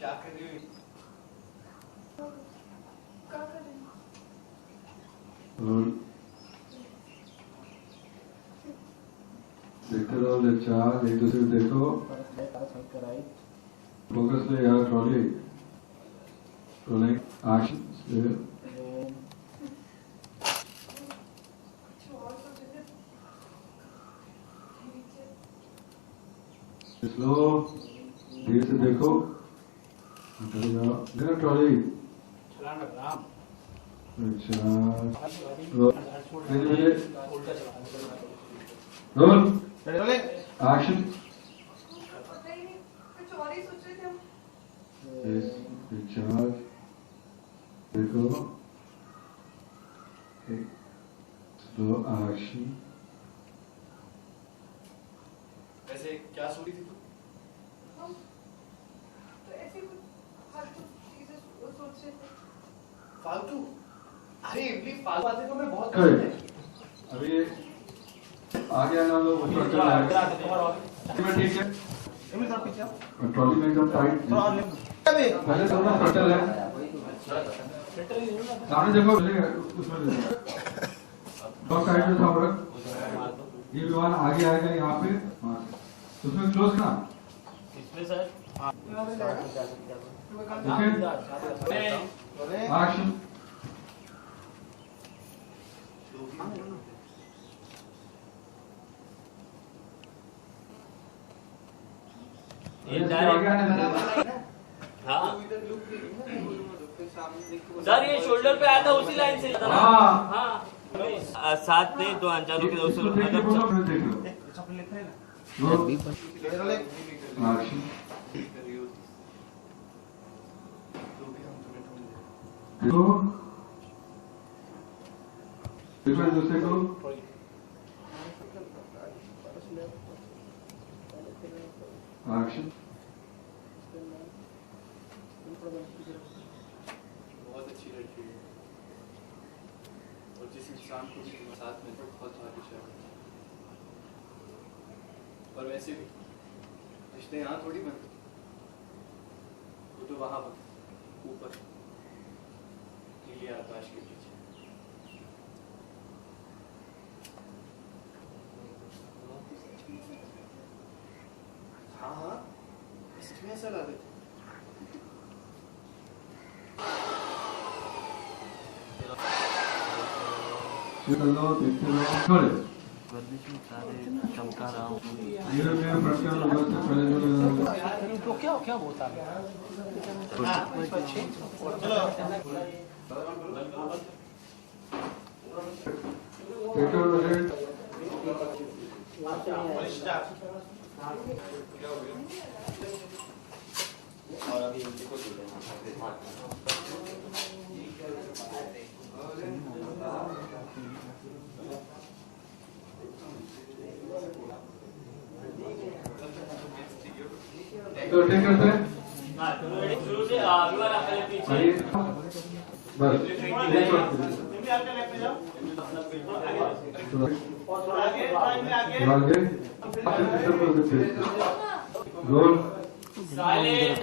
क्या कर रही हो? देखते रहो, चार एक दूसरे को देखो, फोकस ले यार, ट्रॉली ट्रॉली एक्शन स्लो, धीरे से देखो, ट्रॉली रोल एक्शन रिचार्ज देखो, स्लो एक्शन। वैसे क्या सोची थी तू? तो ऐसे कुछ फालतू चीजें सोच रहे थे। फालतू? अरे इतनी फालतू बातें तो मैं बहुत पसंद है। अभी आगे आना लोग ऊपर चल जाएगा। ठीक है। ट्रॉली में एकदम टाइट। पहले तो ना कटल है। सामने देखो, उसमें दो साइड में था और ये विमान आगे आएगा यहाँ पे, उसमें क्लोज ना। इसमें सर। एक्शन। हाँ सर, ये शोल्डर पे आया था उसी लाइन से था ना। हाँ साथ नहीं तो अंजारों के दोस्तों दूसरे को एक्शन। बहुत अच्छी लड़की है और जिस इंसान को भी साथ में तो बहुत भाग्यशाली है। और वैसे भी रिश्ते यहाँ थोड़ी बनते, वो तो वहाँ बनते ऊपर नीले आकाश के पीछे। हाँ हाँ सच में ऐसा लगा। चमका रहा हूँ तो क्या होता है? और अभी को तो ठीक है सर, शुरू से पीछे बस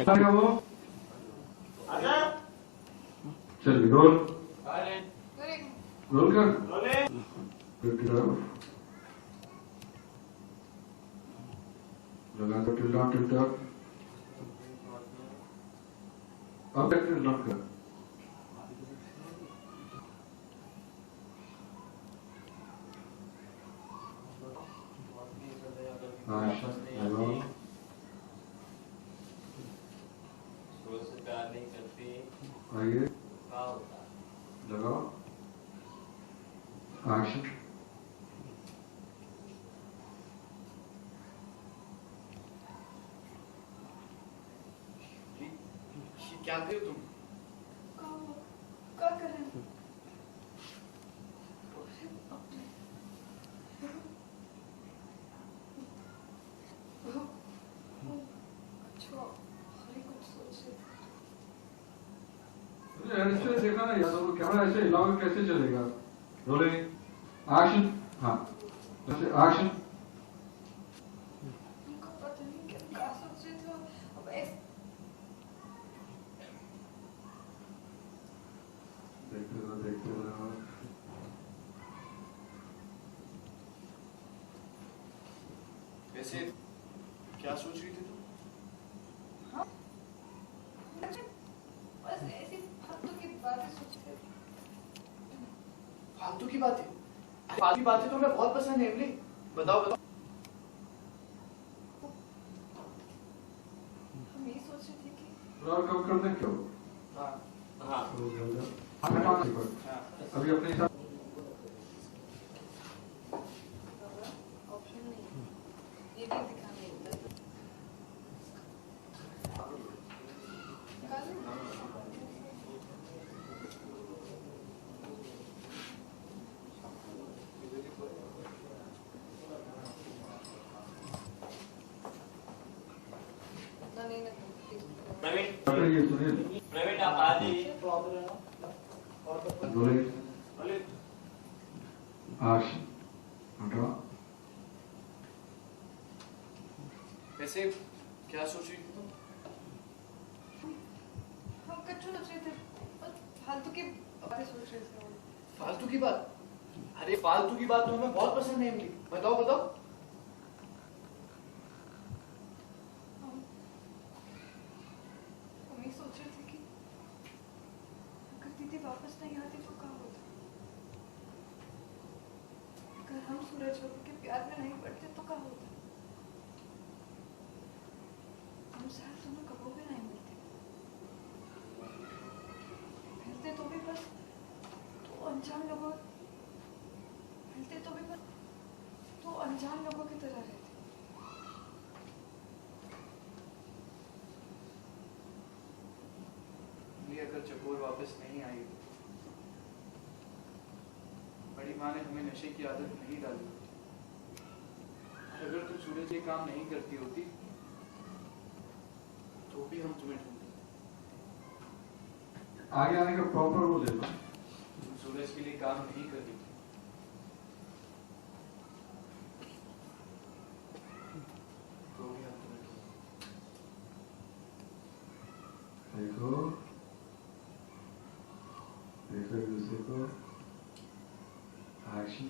आगे रोल चल रोल रोल कर लगा दो टिल्डा टिल्डा अब टिल्डा कर आइए लगाओ एक्शन। क्या थे तुम? क्या कर रहे हैं? अच्छा, अरे कुछ सोच रहे थे। ऐसे देखा ना यार, तो कैमरा ऐसे हिलाओगे कैसे चलेगा? Rolling action. हाँ ऐसे एक्शन। उनको पता नहीं क्या सोच रहे थे। अब ऐसे देखते रहो। ऐसे क्या सोच रही थी तुम? बस ऐसी फालतू की बातें सोच रहे थे। फालतू की बातें? फालतू की बातें तो हमें बहुत पसंद है एमिली। बताओ। हम यही सोच रहे थे कि और कम कर दें क्यों? हाँ अभी अपने हिसाब ऑप्शन नहीं है। ये भी दिखाने होता है। निकालो। नहीं प्रवीण सुनिए प्रवीण आप आ जाइए। Rolling action. हटो। वैसे क्या सोच रही थी तुम? हम कुछ सोच रहे थे। बस फालतू की बातें सोच रहे थे। फालतू की बात? अरे फालतू की बात तो हमें बहुत पसंद है एमिली। बताओ। हम यही सोच रहे थे कि अगर दीदी वापस नहीं आती तो क्या होता? अगर हम सूरज बाबू के प्यार में नहीं पड़ते तो क्या होता? हम शायद दोनों कभी भी नहीं मिलते। मिलते तो भी बस तो अनजान लोगों की तरह रहते। अगर चकोर वापस नहीं आई, बड़ी माँ ने हमें नशे की आदत नहीं डाली, अगर तुम सूरज ये काम नहीं करती होती तो भी हम तुम्हें ढूंढते। आगे आने का प्रॉपर वो दे दो। तुम सूरज के लिए काम नहीं कर रही थी तो भी हम तुम्हें ढूंढते। देखो एक दूसरे को एक्शन।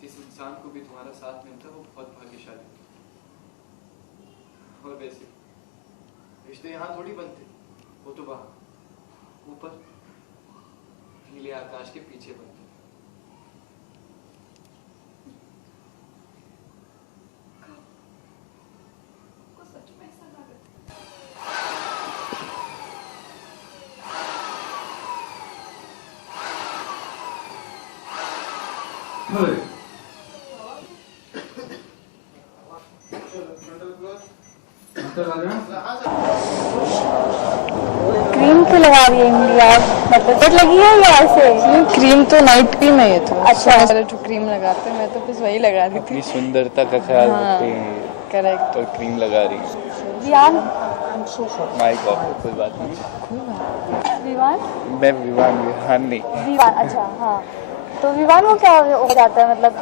जिस इंसान को भी तुम्हारा साथ मिलता है वो बहुत भाग्यशाली है। और वैसे रिश्ते यहाँ थोड़ी बनते, वो तो वहाँ ऊपर नीले आकाश के पीछे बनते। को सच में ऐसा लगा था। क्रीम तो लगा रही है इमली आप, मतलब चोट लगी है या ऐसे? क्रीम तो नाइट क्रीम है ये तो। अच्छा। पहले जो क्रीम लगाते हैं मैं तो बस वही लगा रही थी। अपनी सुंदरता का ख्याल हाँ, रखते हैं करेक्ट। और क्रीम लगा रही है। विवान माइक ऑफ है, कोई बात नहीं। विवान मैं विवान नहीं। विवान अच्छा हाँ। तो विवान वो क्या हो जाता है, मतलब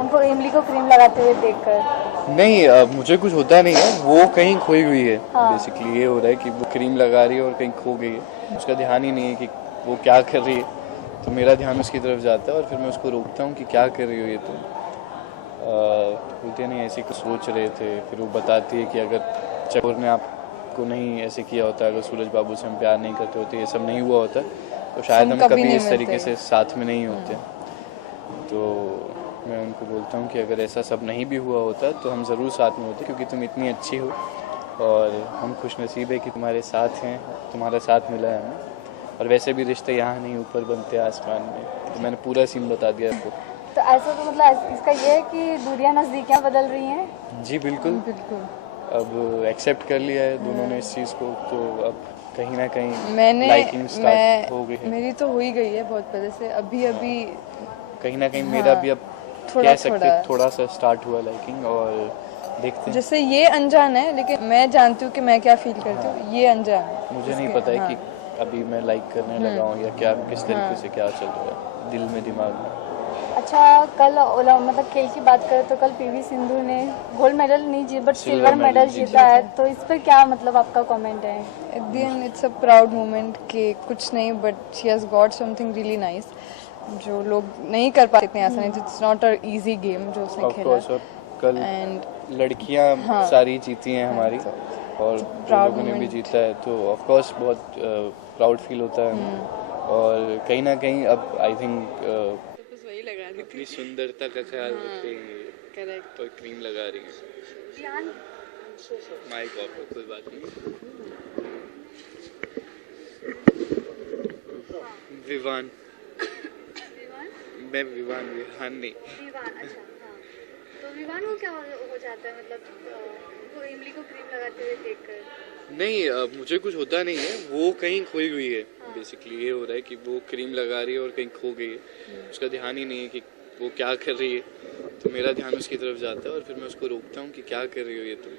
उनको इमली को क्रीम लगाते हुए देखकर? नहीं मुझे कुछ होता नहीं है, वो कहीं खोई हुई है। हाँ। बेसिकली ये हो रहा है कि वो क्रीम लगा रही है और कहीं खो गई है, उसका ध्यान ही नहीं है कि वो क्या कर रही है। तो मेरा ध्यान उसकी तरफ जाता है और फिर मैं उसको रोकता हूँ कि क्या कर रही हो ये तुम। बोलते नहीं ऐसे कुछ सोच रहे थे। फिर वो बताती है कि अगर चकोर ने आपको नहीं ऐसे किया होता, अगर सूरज बाबू से हम प्यार नहीं करते होते, ये सब नहीं हुआ होता, तो शायद हम कभी इस तरीके से साथ में नहीं होते। तो मैं उनको बोलता हूँ कि अगर ऐसा सब नहीं भी हुआ होता तो हम ज़रूर साथ में होते, क्योंकि तुम इतनी अच्छी हो और हम खुशनसीब है कि तुम्हारे साथ हैं, तुम्हारा साथ मिला है हमें। और वैसे भी रिश्ते यहाँ नहीं ऊपर बनते आसमान में। तो मैंने पूरा सीन बता दिया आपको। तो ऐसा तो मतलब इसका ये है कि दूरियां नजदीकियां बदल रही हैं? जी बिल्कुल। अब एक्सेप्ट कर लिया है दोनों ने इस चीज़ को, तो अब कहीं ना कहीं मैंने लाइकिंग स्टार्ट हो गई है। मेरी तो हो ही गई है बहुत पहले से, अभी अभी कहीं ना कहीं मेरा भी अब थोड़ा कह सकते थोड़ा थोड़ा सा स्टार्ट हुआ लाइकिंग, और देखते हैं। जैसे ये अनजान है, लेकिन मैं जानती हूँ कि मैं क्या फील करती हूँ, ये अनजान है। मुझे नहीं पता है कि अभी मैं लाइक करने लगा हूँ या क्या, किस तरीके से क्या चल रहा है दिल में दिमाग में। अच्छा, कल मतलब खेल की बात करें तो कल पीवी सिंधु ने गोल्ड मेडल नहीं जीता बट सिल्वर मेडल जीता है, तो इस पर क्या मतलब आपका कमेंट है? At the end it's a proud moment कि कुछ नहीं but she has got something really nice, जो लोग नहीं कर पाते इतनी आसानी से। It's not a easy game जो उसने ऑफ खेला। कोर्स, और कल एंड लड़कियां सारी जीती हैं हमारी, और जो लोगों ने भी जीता है, तो ऑफ कोर्स बहुत प्राउड फील होता है। और कहीं ना कहीं अब आई थिंक वही लगा रही अपनी सुंदरता का ख्याल रखते हैं करेक्ट। और क्रीम लगा रही है। माइक ऑफ है, कोई बात नहीं। विवान, मैं विवान नहीं। विवान, अच्छा हाँ। तो विवान को क्या हो जाता है, मतलब वो इमली को क्रीम लगाते हुए देखकर? नहीं, मुझे कुछ होता नहीं है, वो कहीं खोई हुई है। बेसिकली ये हो रहा है कि वो क्रीम लगा रही है और कहीं खो गई है, उसका ध्यान ही नहीं है कि वो क्या कर रही है। तो मेरा ध्यान उसकी तरफ जाता है और फिर मैं उसको रोकता हूँ कि क्या कर रही हो ये तुम।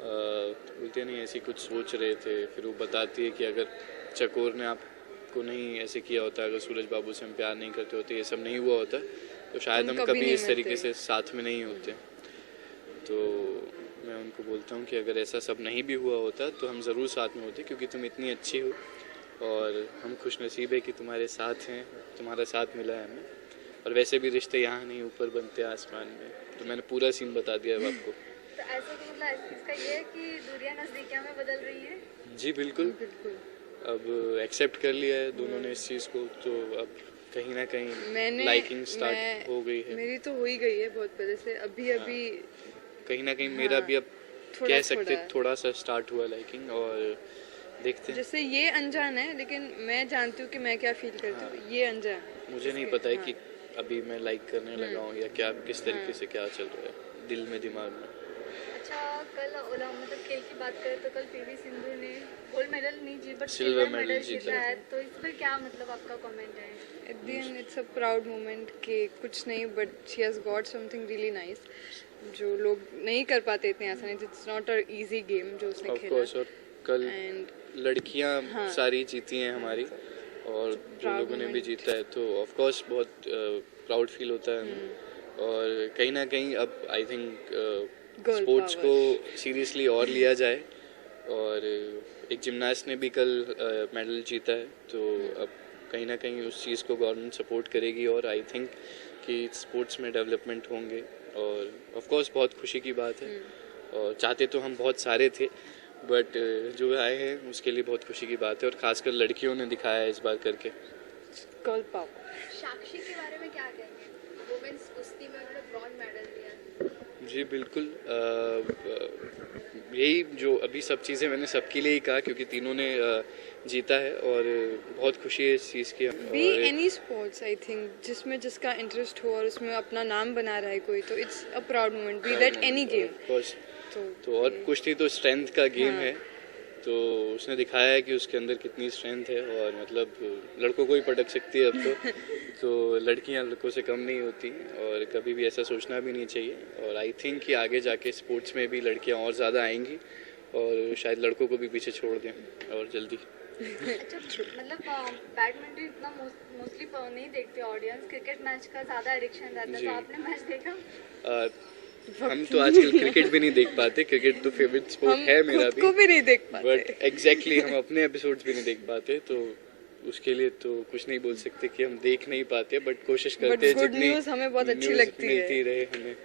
तो बोलते नहीं ऐसी कुछ सोच रहे थे। फिर वो बताती है कि अगर चकोर ने आपको नहीं ऐसे किया होता, अगर सूरज बाबू से हम प्यार नहीं करते होते, ये सब नहीं हुआ होता, तो शायद हम कभी इस तरीके से साथ में नहीं होते। तो मैं उनको बोलता हूँ कि अगर ऐसा सब नहीं भी हुआ होता तो हम ज़रूर साथ में होते, क्योंकि तुम इतनी अच्छी हो और हम खुश नसीब है कि तुम्हारे साथ हैं, तुम्हारा साथ मिला है हमें। और वैसे भी रिश्ते यहाँ नहीं ऊपर बनते आसमान में। तो मैंने पूरा सीन बता दिया है आपको। तो ऐसा तो मतलब इसका ये है कि दूरियां नजदीकियां में बदल रही हैं? जी बिल्कुल, अब एक्सेप्ट कर लिया है दोनों ने इस चीज़ को, तो अब कहीं ना कहीं लाइकिंग स्टार्ट हो गई है। मेरी तो हो ही गई है बहुत पहले से, अभी अभी कहीं ना कहीं मेरा भी अब कह सकते थोड़ा सा स्टार्ट हुआ लाइकिंग, और देखते हैं। जैसे ये अनजान है, लेकिन मैं जानती हूँ कि मैं क्या फील करती हूँ, ये अनजान है। मुझे नहीं पता है कि अभी मैं लाइक करने लगा हूँ या क्या, किस तरीके से क्या चल रहा है दिल में दिमाग में। अच्छा, कल मतलब खेल की बात करें तो कल पीवी सिंधु ने गोल्ड मेडल नहीं जीता but silver silver medal medal जीता जीता है। है, तो इस पर क्या मतलब आपका कमेंट है? At the end it's a proud moment कि कुछ नहीं but she has got something really nice, जो लोग नहीं कर पाते इतनी आसानी से। It's not a easy game जो उसने ऑफ खेला। कोर्स, और कल एंड लड़कियां सारी जीती हैं हमारी, और जो लोगों ने भी जीता है, तो ऑफ कोर्स बहुत प्राउड फील होता है। और कहीं ना कहीं अब आई थिंक स्पोर्ट्स को सीरियसली और लिया जाए। और एक जिमनास्ट ने भी कल मेडल जीता है, तो अब कहीं ना कहीं उस चीज़ को गवर्नमेंट सपोर्ट करेगी, और आई थिंक कि स्पोर्ट्स में डेवलपमेंट होंगे। और ऑफ कोर्स बहुत खुशी की बात है, और चाहते तो हम बहुत सारे थे, बट जो आए हैं उसके लिए बहुत खुशी की बात है। और खासकर लड़कियों ने दिखाया है इस बार करके। Girl power. साक्षी के बारे में क्या कहेंगे? वुमेन्स कुश्ती में उन्होंने ब्रॉन्ज मेडल लिया। जी बिल्कुल, यही जो अभी सब चीज़ें मैंने सबके लिए ही कहा, क्योंकि तीनों ने जीता है, और बहुत खुशी है इस चीज़ की। Be any sports I think, जिसमें जिसका इंटरेस्ट हो और उसमें अपना नाम बना रहा है कोई, तो it's a proud moment, be that any game. तो और कुश्ती तो स्ट्रेंथ का गेम है, तो उसने दिखाया है कि उसके अंदर कितनी स्ट्रेंथ है, और मतलब लड़कों को ही पटक सकती है अब तो लड़कियां लड़कों से कम नहीं होती, और कभी भी ऐसा सोचना भी नहीं चाहिए। और आई थिंक कि आगे जाके स्पोर्ट्स में भी लड़कियां और ज़्यादा आएंगी, और शायद लड़कों को भी पीछे छोड़ दें और जल्दी। अच्छा, मतलब बैडमिंटन इतना मोस्टली नहीं देखते ऑडियंस, क्रिकेट मैच का ज़्यादा एडिक्शन रहता है, तो आपने मैच देखा? हम तो आजकल क्रिकेट भी नहीं देख पाते, क्रिकेट तो फेवरेट स्पोर्ट है मेरा भी, को भी नहीं देख पाते, बट एग्जैक्टली हम अपने एपिसोड्स भी नहीं देख पाते, तो उसके लिए तो कुछ नहीं बोल सकते कि हम देख नहीं पाते, बट कोशिश करते हैं गुड न्यूज़ हमें बहुत अच्छी लगती है, मिलती रहे हमें।